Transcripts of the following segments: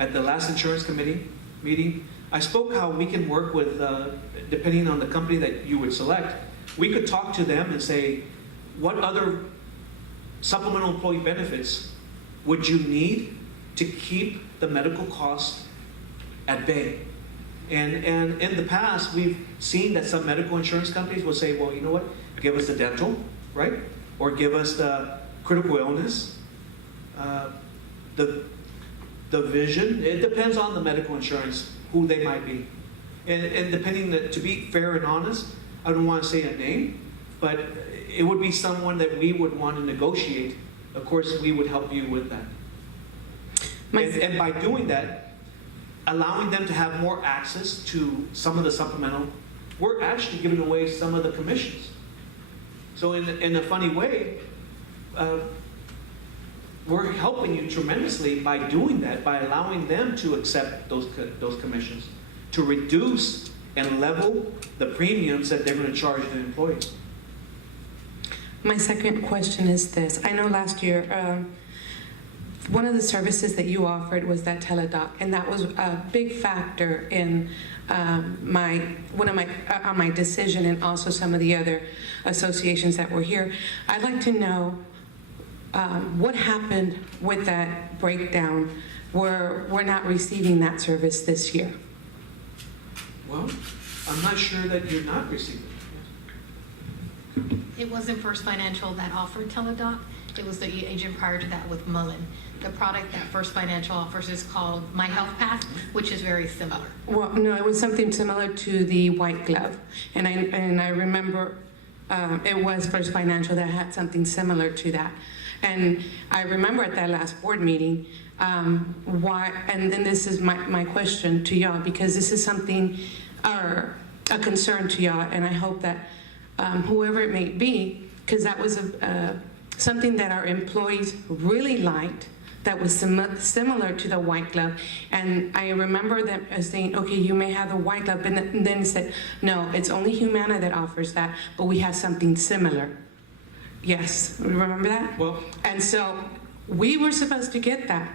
at the last insurance committee meeting, I spoke how we can work with, depending on the company that you would select, we could talk to them and say, what other supplemental employee benefits would you need to keep the medical costs at bay? And in the past, we've seen that some medical insurance companies will say, well, you know what, give us the dental, right? Or give us the critical illness, the vision. It depends on the medical insurance, who they might be. And depending, to be fair and honest, I don't want to say a name, but it would be someone that we would want to negotiate. Of course, we would help you with that. And by doing that, allowing them to have more access to some of the supplemental, we're actually giving away some of the commissions. So in a funny way, we're helping you tremendously by doing that, by allowing them to accept those commissions, to reduce and level the premiums that they're going to charge the employees. My second question is this. I know last year, one of the services that you offered was that teledoc, and that was a big factor in my decision, and also some of the other associations that were here. I'd like to know what happened with that breakdown where we're not receiving that service this year. Well, I'm not sure that you're not receiving it. It wasn't First Financial that offered teledoc. It was the agent prior to that with Mullen. The product that First Financial offers is called My Health Pass, which is very similar. Well, no, it was something similar to the white glove, and I remember it was First Financial that had something similar to that, and I remember at that last board meeting why. And this is my question to y'all, because this is something or a concern to y'all, and I hope that whoever it may be, because that was something that our employees really liked, that was similar to the white glove. And I remember them saying, okay, you may have the white glove, but then said, no, it's only Humana that offers that, but we have something similar. Yes, remember that? Well, and so we were supposed to get that,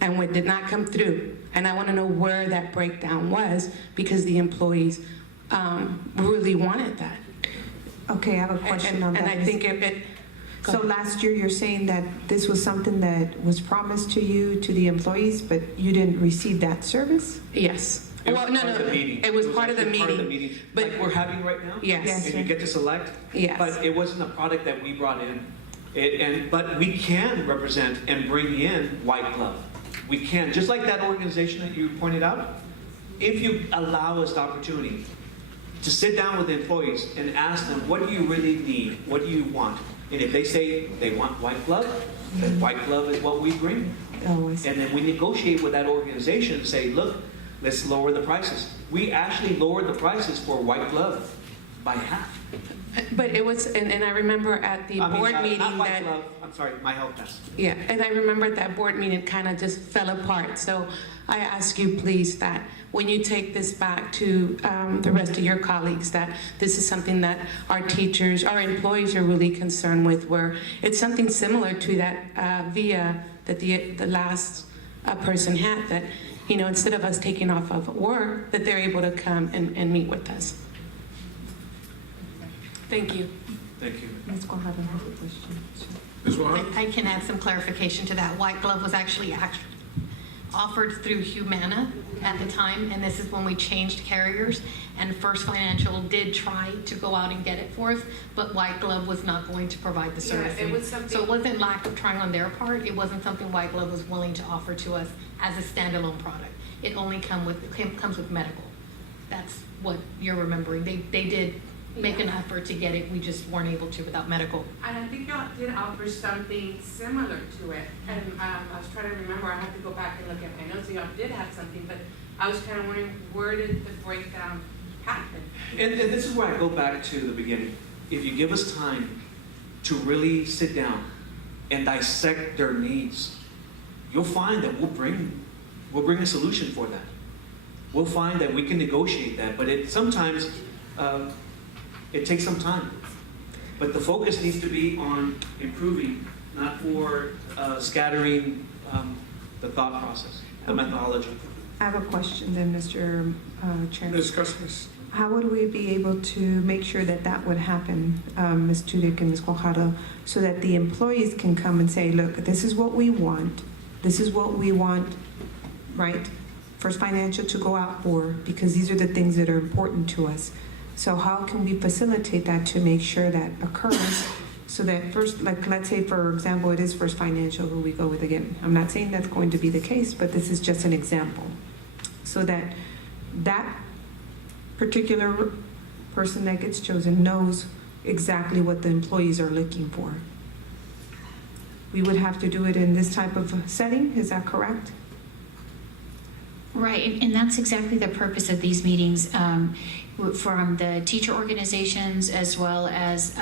and it did not come through. And I want to know where that breakdown was, because the employees really wanted that. Okay, I have a question on that. And I think it So last year, you're saying that this was something that was promised to you, to the employees, but you didn't receive that service? Yes. it was Well, no, part of the meeting. it was part of the actually part of the meeting. meeting, But like we're having right now. yes, Yes. And you get to select. yes. But it wasn't a product that we brought in. But we can represent and bring in white glove. We can, just like that organization that you pointed out. If you allow us the opportunity to sit down with the employees and ask them, what do you really need? What do you want? And if they say they want white glove, then white glove is what we bring. Oh, I see. And then we negotiate with that organization and say, look, let's lower the prices. We actually lowered the prices for white glove by half. But it was, and I remember at the board meeting not white that, glove, I'm sorry, My Health Pass. yeah, and I remember at that board meeting, it kind of just fell apart. So I ask you, please, that when you take this back to the rest of your colleagues, that this is something that our teachers, our employees are really concerned with, where it's something similar to that via that the last person had, that, you know, instead of us taking off of work, that they're able to come and meet with us. Thank you. Thank you. Let's go ahead and have a question. Ms. Wahab? I can add some clarification to that. White glove was actually offered through Humana at the time, and this is when we changed carriers, and First Financial did try to go out and get it for us, but white glove was not going to provide the service. it was something- So it wasn't lack of trying on their part. It wasn't something white glove was willing to offer to us as a standalone product. It only comes with medical. That's what you're remembering. They did make an effort to get it. We just weren't able to without medical. And I think y'all did offer something similar to it. And I was trying to remember, I have to go back and look at my notes. So y'all did have something, but I was kind of wondering, where did the breakdown happen? And this is where I go back to the beginning. If you give us time to really sit down and dissect their needs, you'll find that we'll bring a solution for that. We'll find that we can negotiate that, but sometimes it takes some time. But the focus needs to be on improving, not for scattering the thought process. the methodology. I have a question then, Mr. Chairman. Discuss this. How would we be able to make sure that that would happen, Ms. Tudyk and Ms. Guajardo, so that the employees can come and say, look, this is what we want, right? First Financial to go out for, because these are the things that are important to us. So how can we facilitate that to make sure that occurs, so that first, like, let's say, for example, it is First Financial who we go with again. I'm not saying that's going to be the case, but this is just an example. So that that particular person that gets chosen knows exactly what the employees are looking for. We would have to do it in this type of setting, is that correct? Right, and that's exactly the purpose of these meetings, from the teacher organizations as well as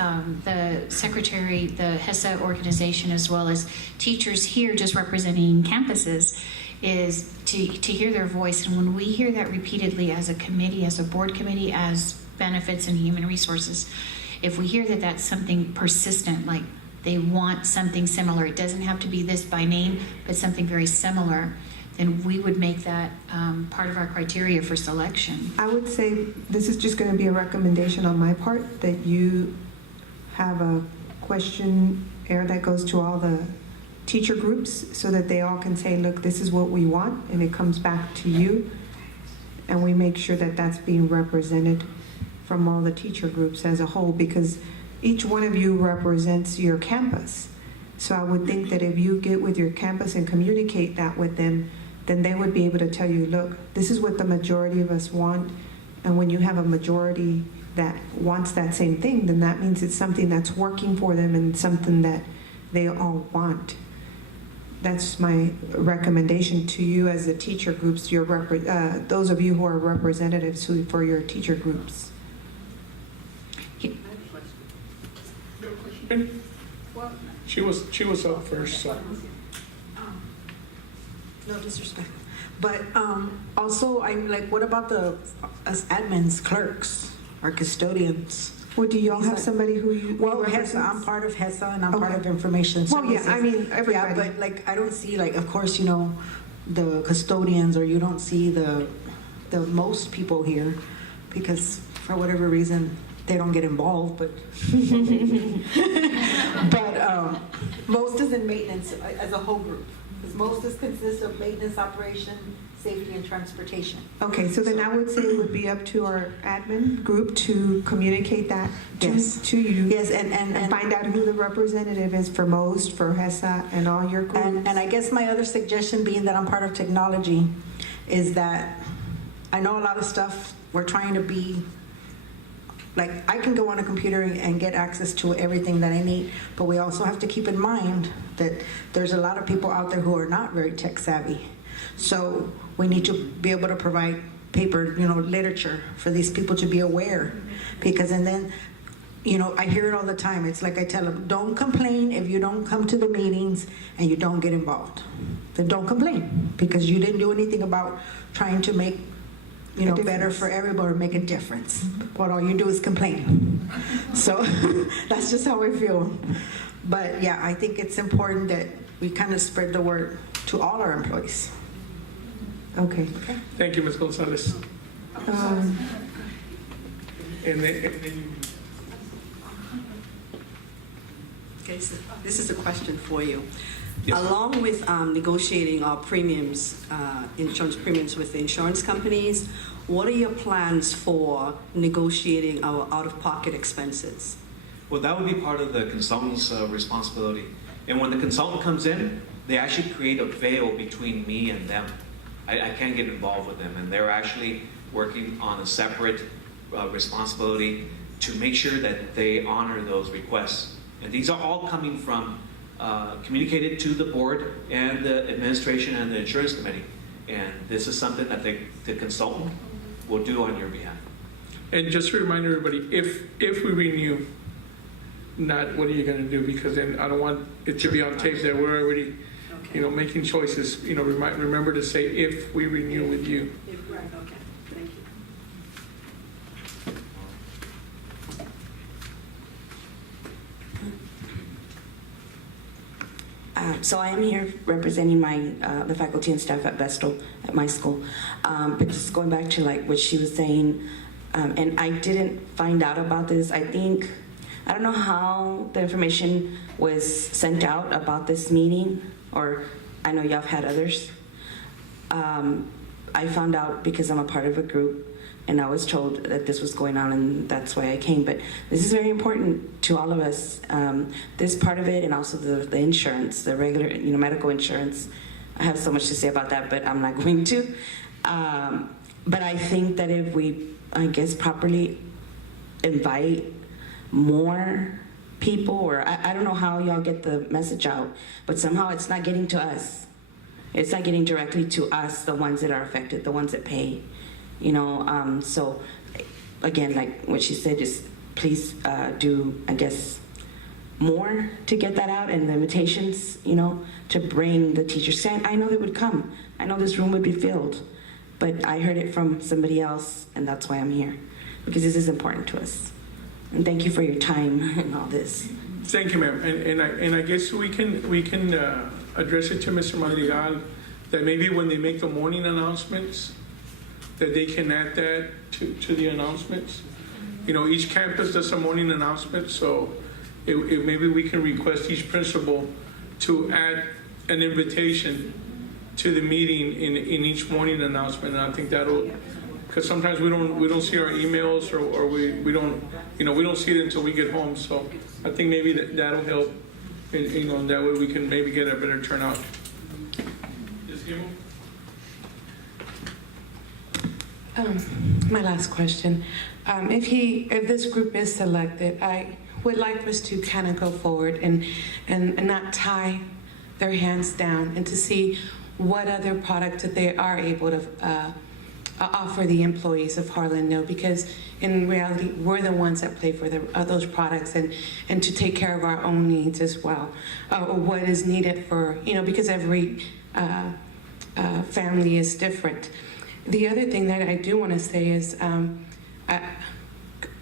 the secretary, the HESA organization, as well as teachers here just representing campuses, is to hear their voice. And when we hear that repeatedly as a committee, as a board committee, as benefits and human resources, if we hear that that's something persistent, like they want something similar, it doesn't have to be this by name, but something very similar, then we would make that part of our criteria for selection. I would say this is just going to be a recommendation on my part, that you have a questionnaire that goes to all the teacher groups so that they all can say, look, this is what we want, and it comes back to you, and we make sure that that's being represented from all the teacher groups as a whole, because each one of you represents your campus. So I would think that if you get with your campus and communicate that with them, then they would be able to tell you, look, this is what the majority of us want, and when you have a majority that wants that same thing, then that means it's something that's working for them and something that they all want. That's my recommendation to you as the teacher groups, those of you who are representatives for your teacher groups. She was up first, so. No disrespect. But also, I'm like, what about us admins, clerks, or custodians? Well, do y'all have somebody who you? Well, represents? HESA, I'm part of HESA, and I'm part Okay. of Information Well, Services. yeah, I mean, everybody. Yeah, but like, I don't see, like, of course, you know, the custodians, or you don't see the most people here, because for whatever reason, they don't get involved, but most is in maintenance as a whole group. Because most is consists of maintenance, operation, safety, and transportation. Okay, so then I would say it would be up to our admin group to communicate that Yes. to you. Yes, And find out who the representative is for most, for HESA, and all your groups. And I guess my other suggestion, being that I'm part of technology, is that I know a lot of stuff we're trying to be, like, I can go on a computer and get access to everything that I need, but we also have to keep in mind that there's a lot of people out there who are not very tech savvy. So we need to be able to provide paper, you know, literature for these people to be aware. Because, and then, you know, I hear it all the time. It's like I tell them, don't complain if you don't come to the meetings and you don't get involved. Then don't complain, because you didn't do anything about trying to make, you know, better for everybody, or make a difference. But all you do is complain. So that's just how I feel. But yeah, I think it's important that we kind of spread the word to all our employees. Okay. Thank you, Ms. Gonzalez. And then you. Okay, so this is a question for you. Yes. Along with negotiating our premiums, insurance premiums with the insurance companies, what are your plans for negotiating our out-of-pocket expenses? Well, that would be part of the consultant's responsibility. And when the consultant comes in, they actually create a veil between me and them. I can't get involved with them, and they're actually working on a separate responsibility to make sure that they honor those requests. And these are all coming from communicated to the board and the administration and the insurance committee. And this is something that the consultant will do on your behalf. And just to remind everybody, if we renew, not what are you going to do? Because then I don't want it to be on tape that we're already, Okay. you know, making choices. You know, remember to say if we renew with you. Right, okay, thank you. So I am here representing the faculty and staff at Vestal, at my school. But just going back to like what she was saying, and I didn't find out about this. I don't know how the information was sent out about this meeting, or I know y'all have had others. I found out because I'm a part of a group, and I was told that this was going on, and that's why I came. But this is very important to all of us. This part of it, and also the insurance, the regular, medical insurance. I have so much to say about that, but I'm not going to. But I think that if we, properly invite more people, or I don't know how y'all get the message out, but somehow it's not getting to us. It's not getting directly to us, the ones that are affected, the ones that pay. So again, like what she said, just please do, more to get that out, and the invitations, to bring the teachers. I know they would come. I know this room would be filled, but I heard it from somebody else, and that's why I'm here, because this is important to us. And thank you for your time and all this. Thank you, ma'am. And I guess we can address it to Mr. Madrigal, that maybe when they make the morning announcements, that they can add that to the announcements. Each campus does a morning announcement, so maybe we can request each principal to add an invitation to the meeting in each morning announcement. And I think that'll, because sometimes we don't see our emails, or we don't see it until we get home. So I think maybe that'll help, and that way we can maybe get a better turnout. Ms. Gilmore? My last question. If this group is selected, I would like us to kind of go forward and not tie their hands down, and to see what other product that they are able to offer the employees of Harlan Mill, because in reality, we're the ones that pay for those products, and to take care of our own needs as well, or what is needed for, because every family is different. The other thing that I do want to say is I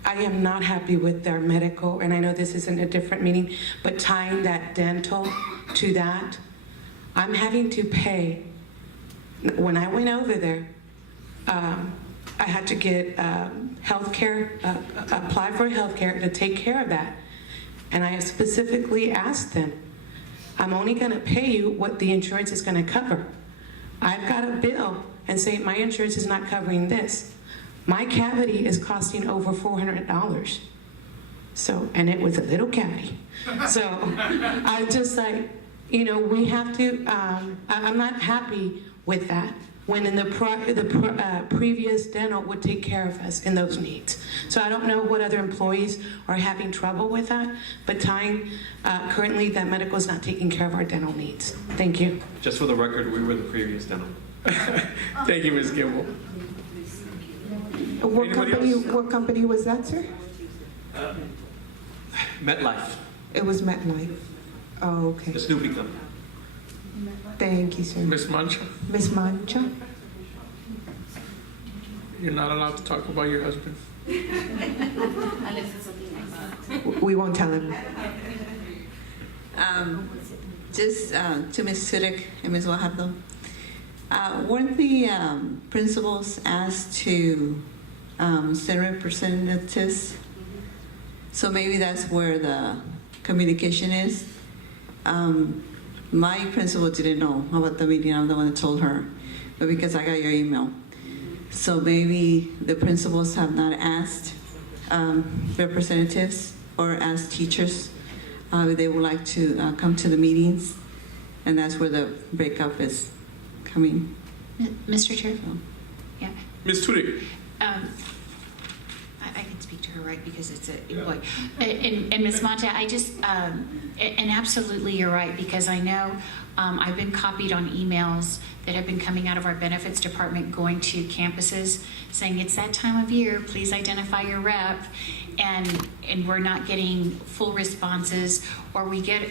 am not happy with their medical, and I know this isn't a different meeting, but tying that dental to that, I'm having to pay. When I went over there, I had to get healthcare, apply for healthcare to take care of that. And I specifically asked them, I'm only going to pay you what the insurance is going to cover. I've got a bill and say my insurance is not covering this. My cavity is costing over $400. So, and it was a little cavity. So I just like, we have to, I'm not happy with that, when in the previous dental would take care of us in those needs. So I don't know what other employees are having trouble with that, but currently that medical is not taking care of our dental needs. Thank you. Just for the record, we were the previous dental. Thank you, Ms. Gilmore. What company was that, sir? MetLife, It was MetLife. Oh, okay. the Snoopy company. Thank you, sir. Ms. Mancha, Ms. Mancha? you're not allowed to talk about your husband. We won't tell him. Just to Ms. Turek and Ms. Wajardo, weren't the principals asked to send representatives? So maybe that's where the communication is. My principal didn't know about the meeting. I'm the one that told her, but because I got your email. So maybe the principals have not asked representatives or asked teachers if they would like to come to the meetings, and that's where the breakup is coming. Mr. Chair? Yeah. Ms. Turek. I can speak to her, right, because it's an employee. And Ms. Manta, I just, and absolutely you're right, because I know I've been copied on emails that have been coming out of our benefits department going to campuses saying it's that time of year, please identify your rep, and we're not getting full responses, or we get,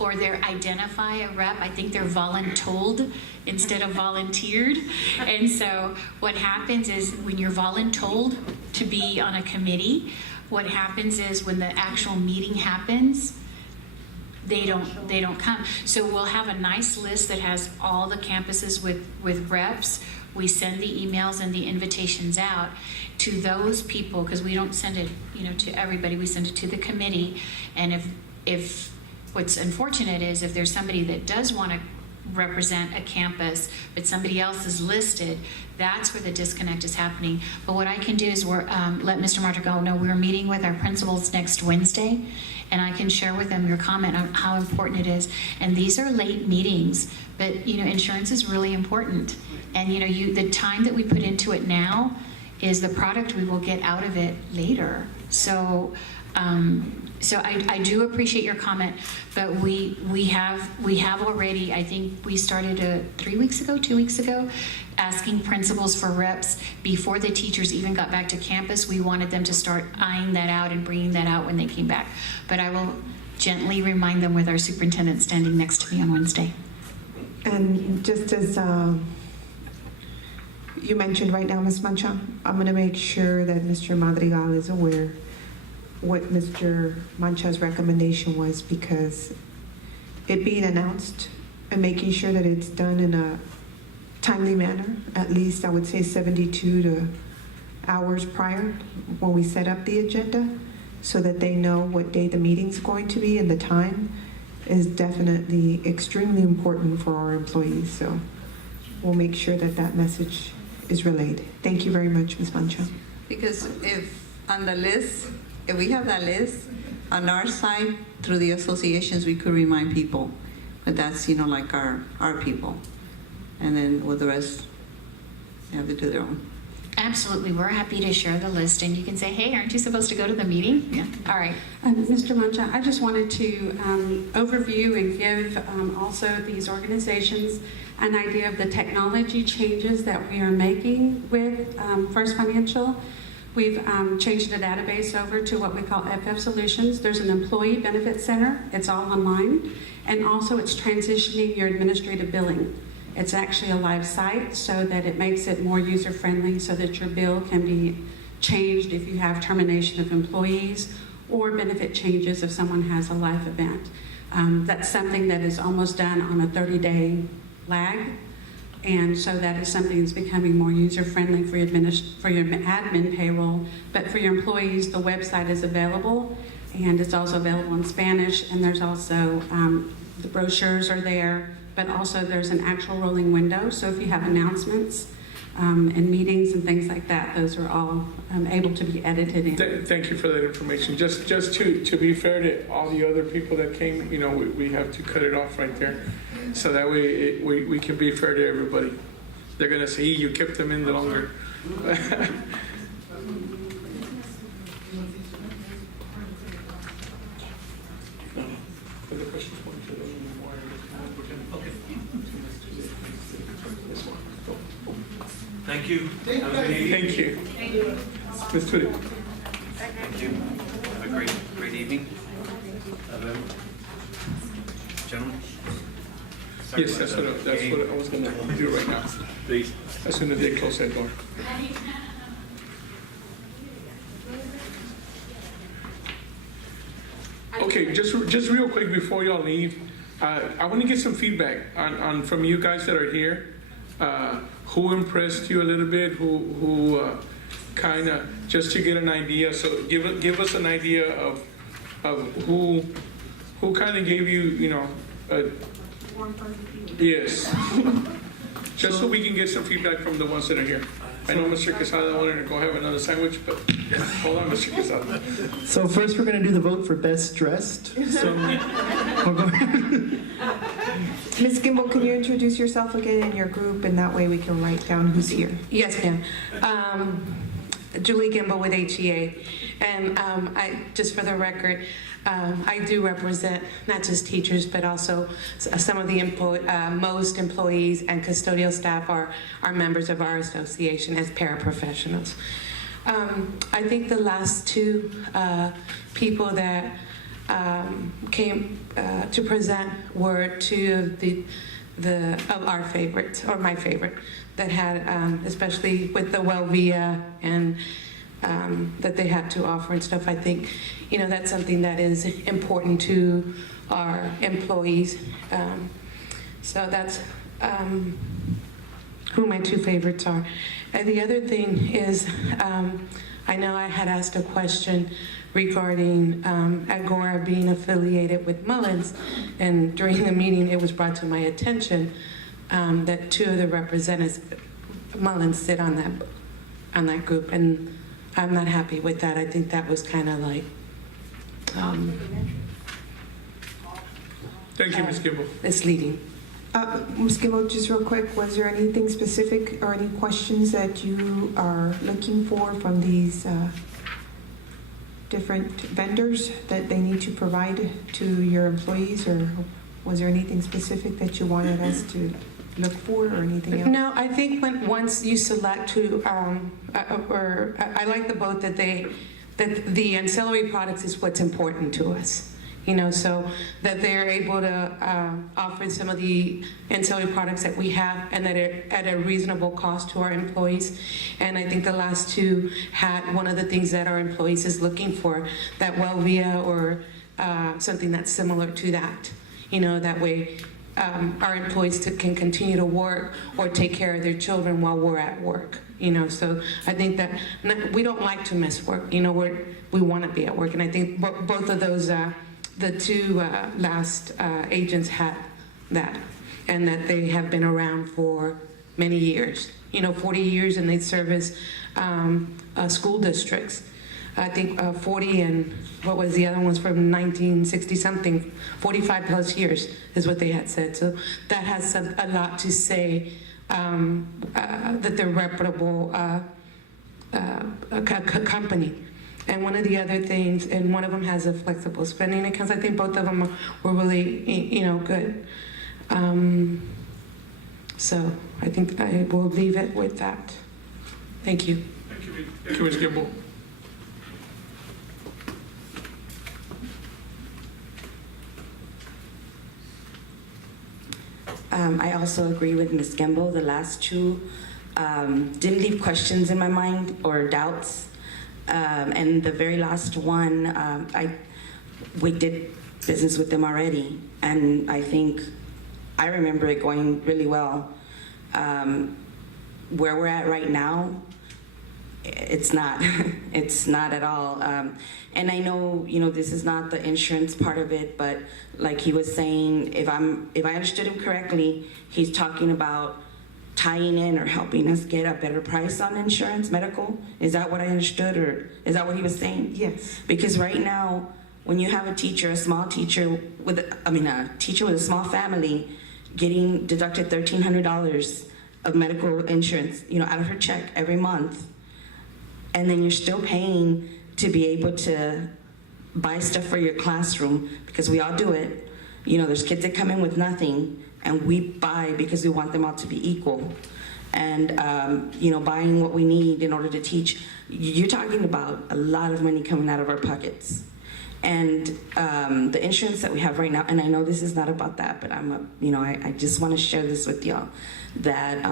or they're identify a rep, I think they're voluntold instead of volunteered. And so what happens is when you're voluntold to be on a committee, what happens is when the actual meeting happens, they don't come. So we'll have a nice list that has all the campuses with reps. We send the emails and the invitations out to those people, because we don't send it, to everybody. We send it to the committee. And if what's unfortunate is if there's somebody that does want to represent a campus, but somebody else is listed, that's where the disconnect is happening. But what I can do is let Mr. Madrigal know we're meeting with our principals next Wednesday, and I can share with them your comment on how important it is. And these are late meetings, but insurance is really important. And the time that we put into it now is the product we will get out of it later. So I do appreciate your comment, but we have already, I think we started 2 weeks ago, asking principals for reps before the teachers even got back to campus. We wanted them to start eyeing that out and bringing that out when they came back. But I will gently remind them with our superintendent standing next to me on Wednesday. And just as you mentioned right now, Ms. Mancha, I'm going to make sure that Mr. Madrigal is aware what Mr. Mancha's recommendation was, because it being announced and making sure that it's done in a timely manner, at least I would say 72 hours prior when we set up the agenda, so that they know what day the meeting's going to be and the time, is definitely extremely important for our employees. So we'll make sure that that message is relayed. Thank you very much, Ms. Mancha. Because if on the list, if we have that list on our side through the associations, we could remind people, but that's like our people, and then with the rest, they have to do their own. Absolutely, we're happy to share the list, and you can say, hey, aren't you supposed to go to the meeting? Yeah. All right. Mr. Mancha, I just wanted to overview and give also these organizations an idea of the technology changes that we are making with First Financial. We've changed the database over to what we call FF Solutions. There's an employee benefit center. It's all online. And also it's transitioning your administrative billing. It's actually a live site so that it makes it more user-friendly, so that your bill can be changed if you have termination of employees or benefit changes if someone has a life event. That's something that is almost done on a 30-day lag. And so that is something that's becoming more user-friendly for your admin payroll. But for your employees, the website is available, and it's also available in Spanish, and there's also the brochures are there, but also there's an actual rolling window. So if you have announcements and meetings and things like that, those are all able to be edited in. Thank you for that information. Just to be fair to all the other people that came, we have to cut it off right there. So that way we can be fair to everybody. They're going to say, you kept them in longer. Thank you. Thank you. Ms. Tulip. Thank you. Have a great evening. Gentlemen. Yes, that's what I was going to do right now. Please. As soon as they close that door. Okay, just real quick before y'all leave, I want to get some feedback on from you guys that are here. Who impressed you a little bit? Who kind of, just to get an idea. So give us an idea of who kind of gave you, yes. Just so we can get some feedback from the ones that are here. I know Mr. Quesada wanted to go have another sandwich, but hold on, Mr. Quesada. So first we're going to do the vote for best dressed. So we'll go ahead. Ms. Gimbel, can you introduce yourself again and your group, and that way we can write down who's here? Yes, ma'am. Julie Gimbel with HEA. And I, just for the record, I do represent not just teachers, but also some of the most employees and custodial staff are members of our association as paraprofessionals. I think the last two people that came to present were two of our favorites, or my favorite, that had, especially with the Wellvia and that they had to offer and stuff. I think, that's something that is important to our employees. So that's who my two favorites are. And the other thing is, I know I had asked a question regarding Agora being affiliated with Mullins, and during the meeting it was brought to my attention that two of the representatives, Mullins, sit on that group, and I'm not happy with that. I think that was kind of like Thank you, Ms. Kimball. misleading. Ms. Kimball, just real quick, was there anything specific or any questions that you are looking for from these different vendors that they need to provide to your employees, or was there anything specific that you wanted us to look for, or anything else? No, I think once you select who, I like the both that the ancillary products is what's important to us. You know, so that they're able to offer some of the ancillary products that we have, and that are at a reasonable cost to our employees. And I think the last two had one of the things that our employees is looking for, that Wellvia or something that's similar to that. You know, that way our employees can continue to work or take care of their children while we're at work. You know, so I think that we don't like to miss work. You know, we want to be at work, and I think both of those. The two last agents had that, and that they have been around for many years, 40 years, and they service school districts. I think 40, and what was the other ones from 1960 something, 45 plus years is what they had said. So that has a lot to say, that they're reputable company. And one of the other things, and one of them has a flexible spending accounts. I think both of them were really, good. So I think I will leave it with that. Thank you. Thank you, Ms. Kimball. I also agree with Ms. Kimball. The last two didn't leave questions in my mind or doubts. And the very last one, we did business with them already, and I think I remember it going really well. Where we're at right now, it's not. It's not at all. And I know, this is not the insurance part of it, but like he was saying, if I understood him correctly, he's talking about tying in or helping us get a better price on insurance, medical. Is that what I understood, or is that what he was saying? Yes. Because right now, when you have a teacher, a teacher with a small family, getting deducted $1,300 of medical insurance, out of her check every month, and then you're still paying to be able to buy stuff for your classroom, because we all do it. There's kids that come in with nothing, and we buy because we want them all to be equal. And, buying what we need in order to teach. You're talking about a lot of money coming out of our pockets. And the insurance that we have right now, and I know this is not about that, but I just want to share this with y'all, that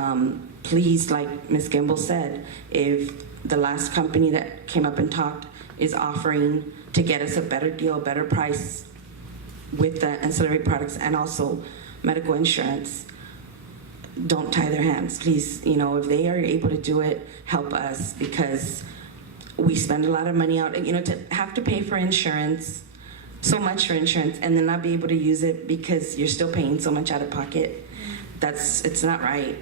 please, like Ms. Kimball said, if the last company that came up and talked is offering to get us a better deal, better price with the ancillary products and also medical insurance, don't tie their hands, please. If they are able to do it, help us, because we spend a lot of money out, to have to pay for insurance, so much for insurance, and then not be able to use it because you're still paying so much out of pocket. It's not right.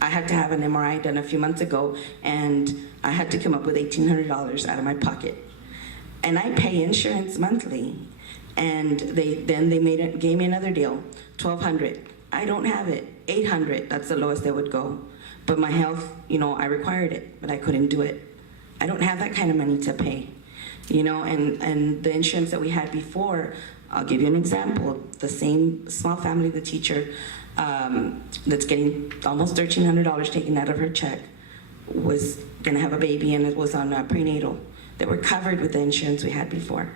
I had to have an MRI done a few months ago, and I had to come up with $1,800 out of my pocket, and I pay insurance monthly. And they gave me another deal, $1,200. I don't have it, $800. That's the lowest they would go. But my health, I required it, but I couldn't do it. I don't have that kind of money to pay, And the insurance that we had before, I'll give you an example. The same small family, the teacher that's getting almost $1,300 taken out of her check, was gonna have a baby, and it was on prenatal. They were covered with the insurance we had before.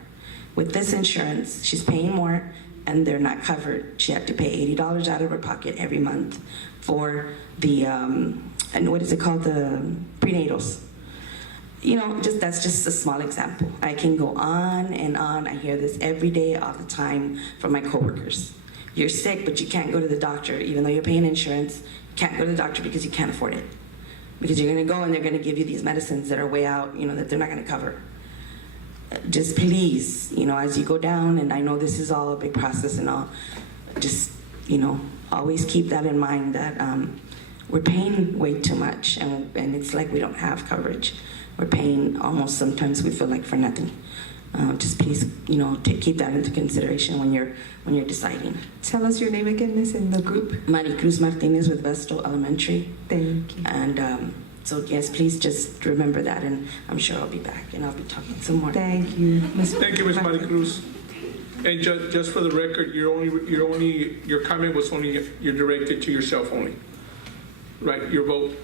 With this insurance, she's paying more, and they're not covered. She had to pay $80 out of her pocket every month for the, and what is it called, the prenatals. you know, that's just a small example. I can go on and on. I hear this every day, all the time from my coworkers. You're sick, but you can't go to the doctor, even though you're paying insurance. You can't go to the doctor because you can't afford it. Because you're gonna go and they're gonna give you these medicines that are way out, you know, that they're not gonna cover. Just please, you know, as you go down, and I know this is all a big process and all, just, you know, always keep that in mind that we're paying way too much, and it's like we don't have coverage. We're paying almost, sometimes we feel like, for nothing. Just please, you know, keep that into consideration when you're deciding. Tell us your name again, Miss, in the group. Maricruz Martinez with Vestal Elementary. Thank you. And so yes, please just remember that, and I'm sure I'll be back and I'll be talking some more. Thank you, Ms. Thank you, Ms. Maricruz. And just for the record, your comment was only, you're directed to yourself only, right? Your vote.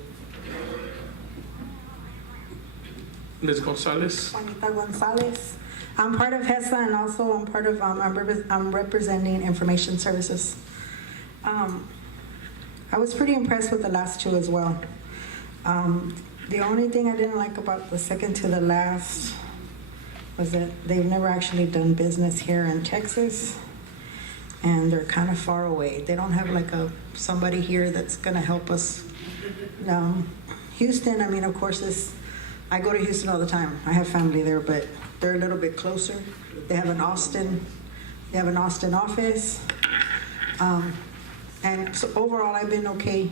Ms. Gonzalez. Juanita Gonzalez. I'm part of HESA, and also I'm part of, I'm representing Information Services. I was pretty impressed with the last two as well. The only thing I didn't like about the second to the last was that they've never actually done business here in Texas, and they're kind of far away. They don't have like somebody here that's gonna help us. Houston, I mean, of course, I go to Houston all the time. I have family there, but they're a little bit closer. They have an Austin office. And so overall, I've been okay,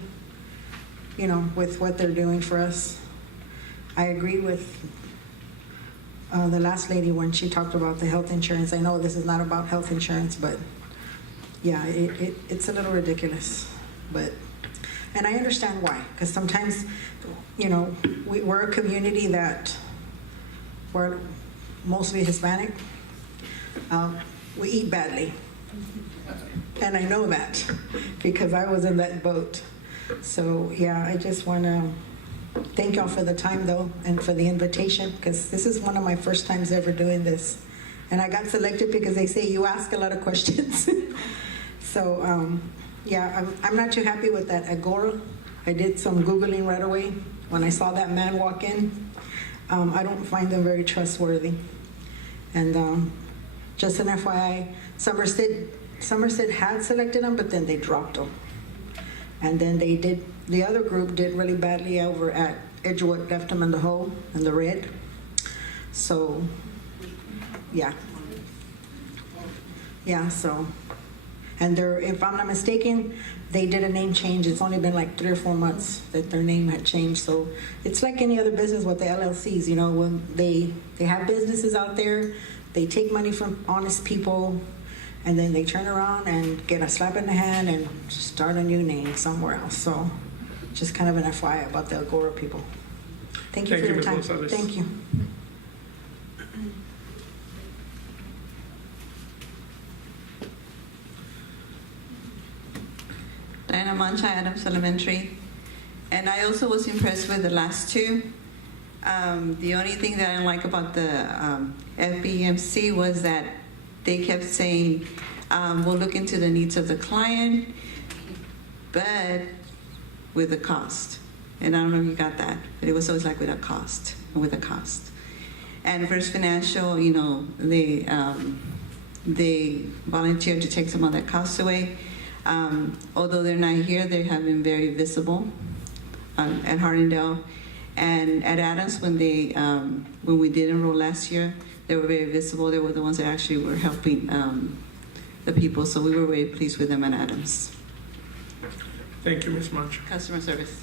you know, with what they're doing for us. I agree with the last lady when she talked about the health insurance. I know this is not about health insurance, but yeah, it's a little ridiculous. And I understand why, because sometimes, you know, we're a community that we're mostly Hispanic. We eat badly. And I know that because I was in that boat. So yeah, I just want to thank y'all for the time though, and for the invitation, because this is one of my first times ever doing this. And I got selected because they say you ask a lot of questions. So yeah, I'm not too happy with that Agora. I did some Googling right away when I saw that man walk in. I don't find them very trustworthy. And just an FYI, Somerset had selected them, but then they dropped them. And then the other group did really badly over at Edgewood, left them in the hole, in the red. So, yeah. Yeah, so. And if I'm not mistaken, they did a name change. It's only been like 3 or 4 months that their name had changed. So it's like any other business with the LLCs, you know, when they have businesses out there, they take money from honest people, and then they turn around and get a slap in the hand and start a new name somewhere else. So just kind of an FYI about the Agora people. Thank you for your time. Thank you. Diana Mancha, Adams Elementary. And I also was impressed with the last two. The only thing that I didn't like about the FBMC was that they kept saying, we'll look into the needs of the client, but with a cost. And I don't know if you got that, but it was always like with a cost. And First Financial, you know, they volunteered to take some of that cost away. Although they're not here, they have been very visible at Hardingdale. And at Adams, when we did enroll last year, they were very visible. They were the ones that actually were helping the people. So we were very pleased with them at Adams. Thank you, Ms. Mancha. Customer service.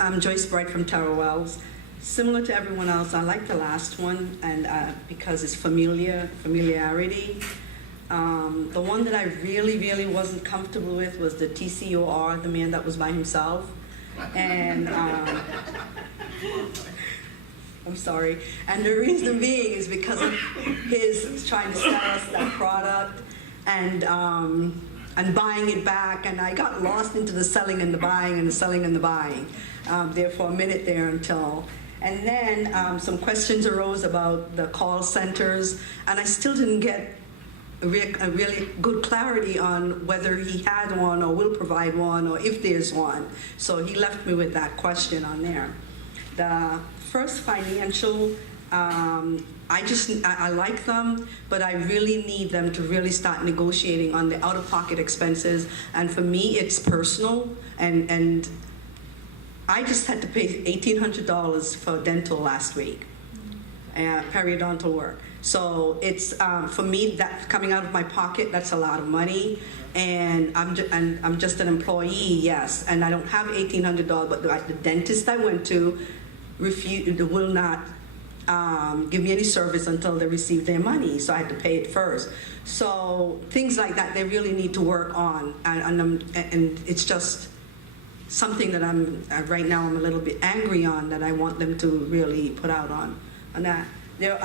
I'm Joyce Bright from Tara Wells. Similar to everyone else, I like the last one, and because it's familiarity. The one that I really wasn't comfortable with was the TCOR, the man that was by himself. And I'm sorry. And the reason being is because of his trying to sell us that product and buying it back. And I got lost into the selling and the buying and the selling and the buying there for a minute there until. And then some questions arose about the call centers, and I still didn't get a really good clarity on whether he had one or will provide one or if there's one. So he left me with that question on there. The First Financial, I like them, but I really need them to really start negotiating on the out-of-pocket expenses. And for me, it's personal, and I just had to pay $1,800 for dental last week, periodontal work. So it's for me, that coming out of my pocket, that's a lot of money. And I'm just an employee, yes, and I don't have $1,800. But the dentist I went to will not give me any service until they receive their money. So I had to pay it first. So things like that, they really need to work on, and it's just something that right now I'm a little bit angry on, that I want them to really put out on that. There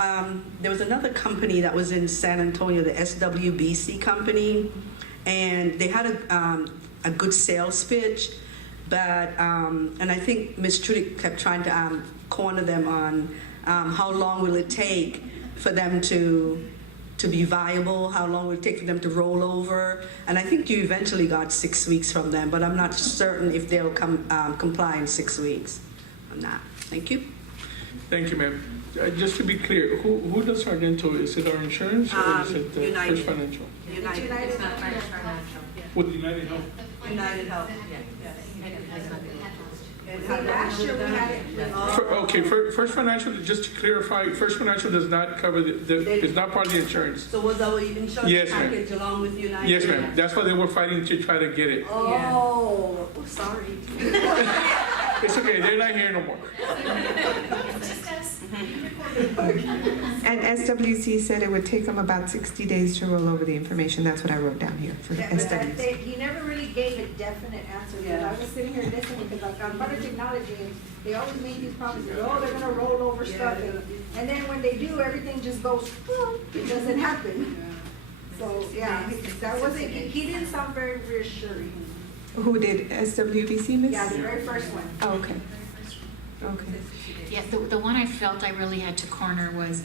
was another company that was in San Antonio, the SWBC company, and they had a good sales pitch, but and I think Ms. Trudy kept trying to corner them on how long will it take for them to be viable, how long will it take for them to roll over, and I think you eventually got 6 weeks from them, but I'm not certain if they'll comply in 6 weeks on that. Thank you. Thank you, ma'am. Just to be clear, who does our dental? Is it our insurance or is it United. First Financial? United. It's not First Financial. With United Health? United Health. Last year we had it. First Financial, just to clarify, First Financial does not cover is not part of the insurance. So was our insurance Yes, ma'am. package along with United? Yes, ma'am. That's why they were fighting to try to get it. Oh, sorry. It's okay, they're not here no more. And SWC said it would take them about 60 days to roll over the information. That's what I wrote down here for SWC. He never really gave a definite answer. Yeah. I was sitting here listening because like on Butter Technology, they always make these promises, oh, they're gonna roll over stuff. And then when they do, everything just goes, it doesn't happen. So, yeah, that wasn't, he didn't sound very reassuring. Who did SWBC, Miss? Yeah, the very first one. Oh, okay. Okay. Yeah, the one I felt I really had to corner was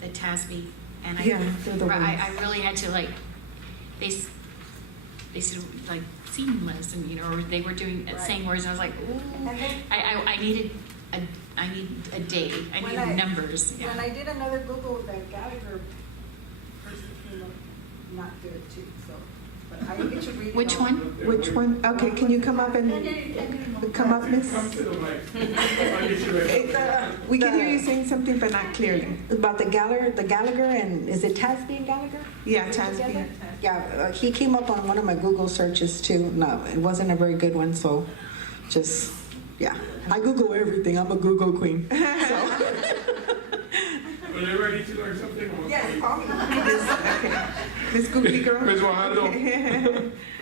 the TASB, and Yeah, they're the ones. I really had to like they said like seamless, and or they were doing saying words, and I was like, ooh, I need a day, I need numbers. Yeah. When I did another Google, that Gallagher person came up not good too, so. But I get you reading. Which one? Which one? Okay, can you come up and come up, Miss? Come to the mic. I'll get you ready. We can hear you saying something, but not clearly. About the Gallagher, and is it Tasby and Gallagher? Yeah, Tasby. Yeah, he came up on one of my Google searches too. No, it wasn't a very good one, so just, yeah. I Google everything. I'm a Google queen. Are they ready to learn something? Yes, Miss Googly Girl. Ms. Guajardo.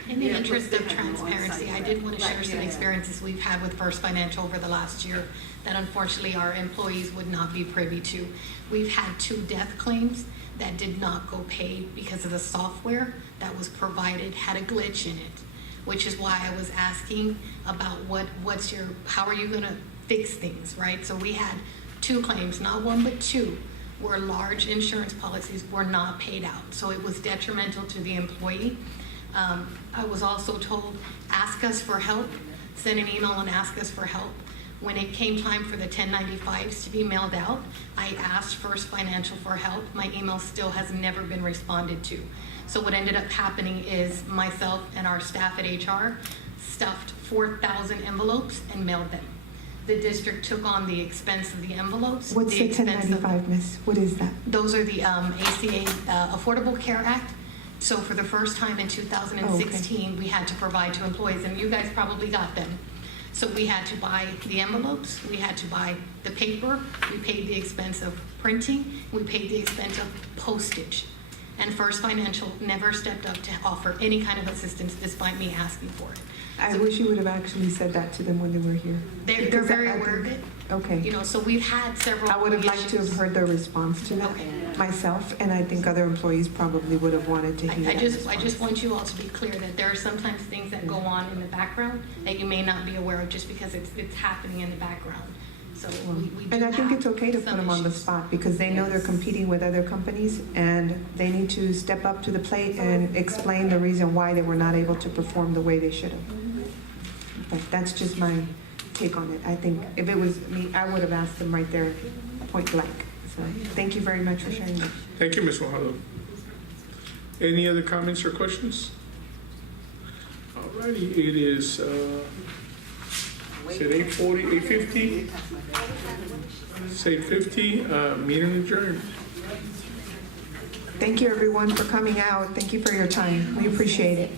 In the interest of transparency, I did want to share some experiences we've had with First Financial over the last year that unfortunately our employees would not be privy to. We've had 2 death claims that did not go paid because of the software that was provided had a glitch in it, which is why I was asking about how are you going to fix things, right? So we had 2 claims, not 1 but 2, where large insurance policies were not paid out. So it was detrimental to the employee. I was also told, ask us for help, send an email and ask us for help. When it came time for the 1095s to be mailed out, I asked First Financial for help. My email still has never been responded to. So what ended up happening is myself and our staff at HR stuffed 4,000 envelopes and mailed them. The district took on the expense of the envelopes. What's the 1095, Miss? What is that? Those are the ACA Affordable Care Act. So for the first time in 2016, we had to provide to employees, and you guys probably got them. So we had to buy the envelopes, we had to buy the paper, we paid the expense of printing, we paid the expense of postage. And First Financial never stepped up to offer any kind of assistance despite me asking for it. I wish you would have actually said that to them when they were here. They're very aware of it. Okay. So we've had several. I would have liked to have heard their response to that myself, and I think other employees probably would have wanted to hear I that. just want you all to be clear that there are sometimes things that go on in the background that you may not be aware of just because it's happening in the background. So we do And I think have it's okay to put some them on the issues. spot because they know they're competing with other companies and they need to step up to the plate and explain the reason why they were not able to perform the way they should have. But that's just my take on it. I think if it was me, I would have asked them right there, point blank. So thank you very much for sharing that. Thank you, Ms. Fajardo. Any other comments or questions? Alrighty, it is it 8:40, 8:50? It's 8:50, meeting adjourned. Thank you everyone for coming out. Thank you for your time. We appreciate it.